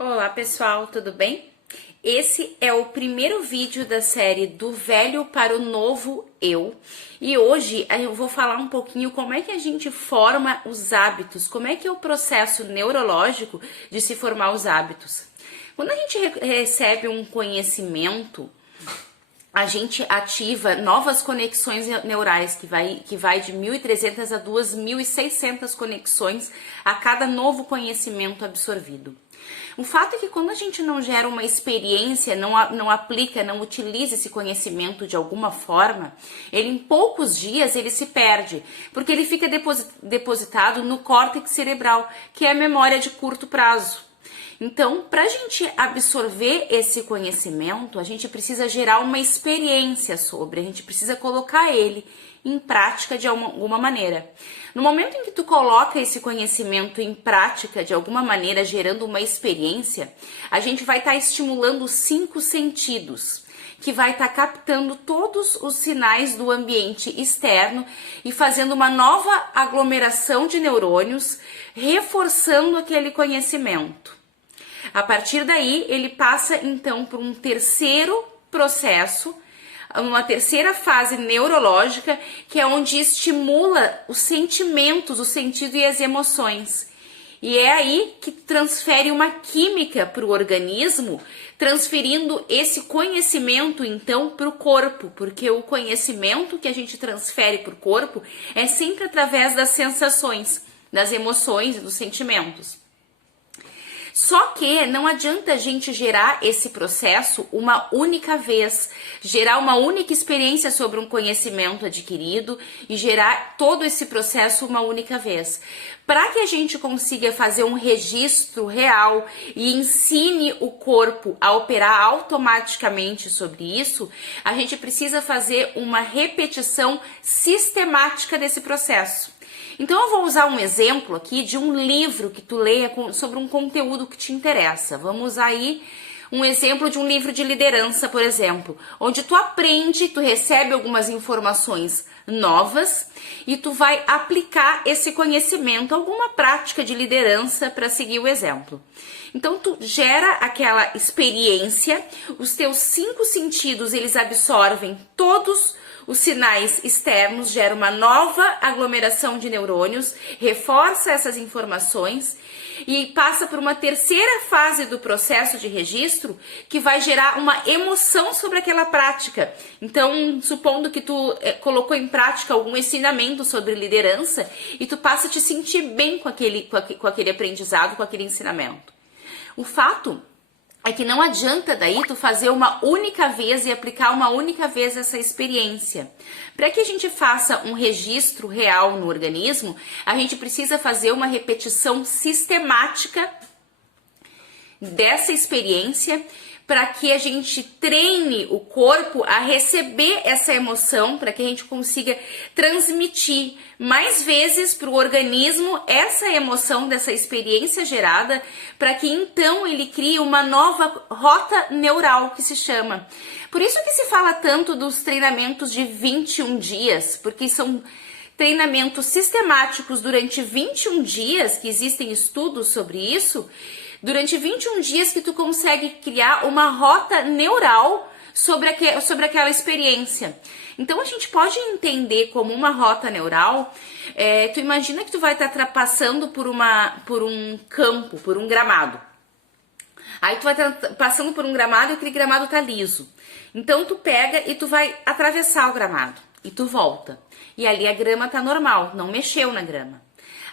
Olá pessoal, tudo bem? Esse é o primeiro vídeo da série Do Velho para o Novo Eu. E hoje eu vou falar um pouquinho como é que a gente forma os hábitos, como é que é o processo neurológico de se formar os hábitos. Quando a gente recebe um conhecimento, a gente ativa novas conexões neurais, que vai de 1.300 a 2.600 conexões a cada novo conhecimento absorvido. O fato é que quando a gente não gera uma experiência, não aplica, não utiliza esse conhecimento de alguma forma, ele em poucos dias ele se perde, porque ele fica depositado no córtex cerebral, que é a memória de curto prazo. Então, para a gente absorver esse conhecimento, a gente precisa gerar uma experiência sobre, a gente precisa colocar ele em prática de alguma maneira. No momento em que tu coloca esse conhecimento em prática de alguma maneira, gerando uma experiência, a gente vai estar estimulando os 5 sentidos, que vai estar captando todos os sinais do ambiente externo e fazendo uma nova aglomeração de neurônios, reforçando aquele conhecimento. A partir daí, ele passa então por um terceiro processo, uma terceira fase neurológica, que é onde estimula os sentimentos, o sentido e as emoções. E é aí que transfere uma química para o organismo, transferindo esse conhecimento então para o corpo, porque o conhecimento que a gente transfere para o corpo é sempre através das sensações, das emoções e dos sentimentos. Só que não adianta a gente gerar esse processo uma única vez, gerar uma única experiência sobre um conhecimento adquirido e gerar todo esse processo uma única vez. Para que a gente consiga fazer um registro real e ensine o corpo a operar automaticamente sobre isso, a gente precisa fazer uma repetição sistemática desse processo. Então eu vou usar um exemplo aqui de um livro que tu leia sobre um conteúdo que te interessa. Vamos usar aí um exemplo de um livro de liderança, por exemplo, onde tu aprende, tu recebe algumas informações novas e tu vai aplicar esse conhecimento, alguma prática de liderança para seguir o exemplo. Então tu gera aquela experiência, os teus 5 sentidos, eles absorvem todos os sinais externos, gera uma nova aglomeração de neurônios, reforça essas informações e passa por uma terceira fase do processo de registro que vai gerar uma emoção sobre aquela prática. Então, supondo que tu colocou em prática algum ensinamento sobre liderança e tu passa a te sentir bem com aquele aprendizado, com aquele ensinamento. O fato é que não adianta daí tu fazer uma única vez e aplicar uma única vez essa experiência. Para que a gente faça um registro real no organismo, a gente precisa fazer uma repetição sistemática dessa experiência para que a gente treine o corpo a receber essa emoção, para que a gente consiga transmitir mais vezes para o organismo essa emoção dessa experiência gerada, para que então ele crie uma nova rota neural, que se chama. Por isso que se fala tanto dos treinamentos de 21 dias, porque são treinamentos sistemáticos durante 21 dias, que existem estudos sobre isso, durante 21 dias que tu consegue criar uma rota neural sobre aquela experiência. Então a gente pode entender como uma rota neural, tu imagina que tu vai estar passando por um campo, por um gramado. Aí tu vai estar passando por um gramado e aquele gramado tá liso. Então tu pega e tu vai atravessar o gramado e tu volta. E ali a grama tá normal, não mexeu na grama.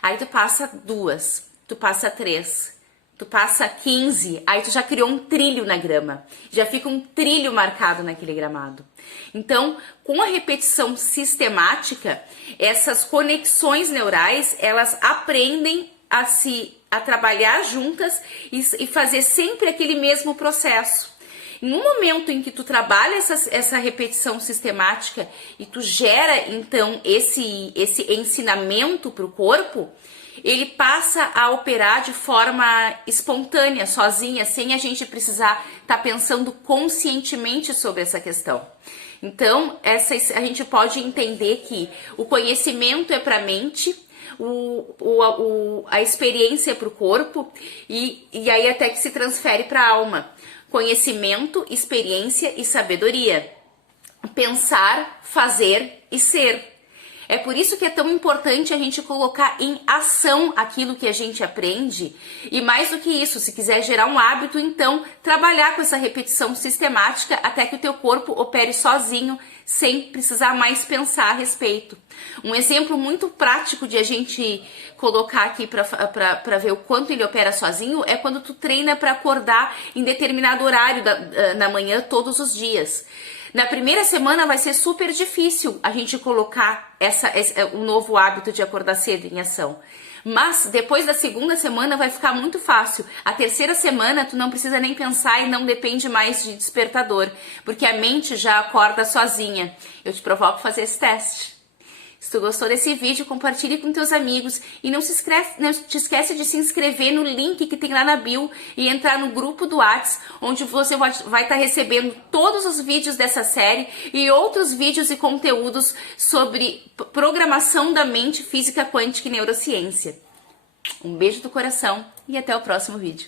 Aí tu passa 2, tu passa 3, tu passa 15, aí tu já criou um trilho na grama, já fica um trilho marcado naquele gramado. Então, com a repetição sistemática, essas conexões neurais, elas aprendem a trabalhar juntas e fazer sempre aquele mesmo processo. Em um momento em que tu trabalha essa repetição sistemática e tu gera, então, esse ensinamento para o corpo, ele passa a operar de forma espontânea, sozinha, sem a gente precisar estar pensando conscientemente sobre essa questão. Então, a gente pode entender que o conhecimento é para a mente, a experiência para o corpo e aí até que se transfere para a alma. Conhecimento, experiência e sabedoria. Pensar, fazer e ser. É por isso que é tão importante a gente colocar em ação aquilo que a gente aprende. E mais do que isso, se quiser gerar um hábito, então trabalhar com essa repetição sistemática até que o teu corpo opere sozinho, sem precisar mais pensar a respeito. Um exemplo muito prático de a gente colocar aqui para ver o quanto ele opera sozinho é quando tu treina para acordar em determinado horário na manhã todos os dias. Na primeira semana vai ser super difícil a gente colocar o novo hábito de acordar cedo em ação. Mas depois da segunda semana vai ficar muito fácil. A terceira semana tu não precisa nem pensar e não depende mais de despertador, porque a mente já acorda sozinha. Eu te provoco a fazer esse teste. Se tu gostou desse vídeo, compartilhe com teus amigos e não te esquece de se inscrever no link que tem lá na bio e entrar no grupo do Whats, onde você vai estar recebendo todos os vídeos dessa série e outros vídeos e conteúdos sobre programação da mente, física quântica e neurociência. Um beijo do coração e até o próximo vídeo.